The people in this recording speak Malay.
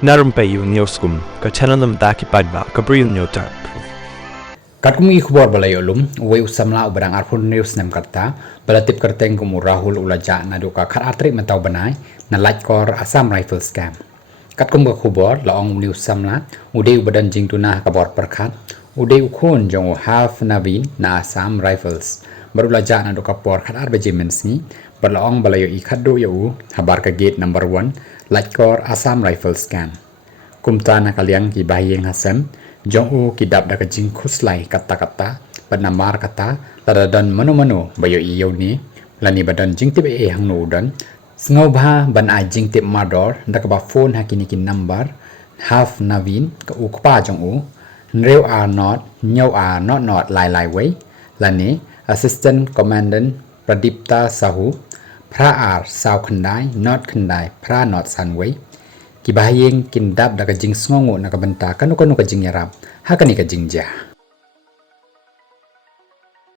Na Rympei U ka channel nabynta ki paidbah ka Bri U Hynñiewtrep. Katkumgi khubor balay ulum, uwe samla ubarang arpun news nem karta, balatip kyrteng kumu rahul ulaja naduh ka atrik mentau banai, na Laitkor Assam Rifles Camp. Katkum ka khubor laong news samla, ude ubadan jingduna kabor perkat, ude ukhun jong half nabyn na Assam Rifles. Barulaja naduh ka por khat regiments ni, berlaong balayo ikadu yau habar ka gate number 1, Laitkor Assam Rifles Camp. Kumta na kaliang ki bahiyeng hasem, jong kidap da kajing khuslai kata-kata penamar kata ladadan mano-mano bayo iyo ni lani badan jingtip hang no dan Sngap ban ai jingtip mador da ka ba phone hakini kin number half navin ka ukpa jong nreu a not nyau a not lai wei lani assistant commandant pradipta sahu phra ar sau khandai not khandai phra not san wei ki bahiyeng kin dap da ka jing sngongo na ka banta kanu ka jing yarap hakani ka jing ja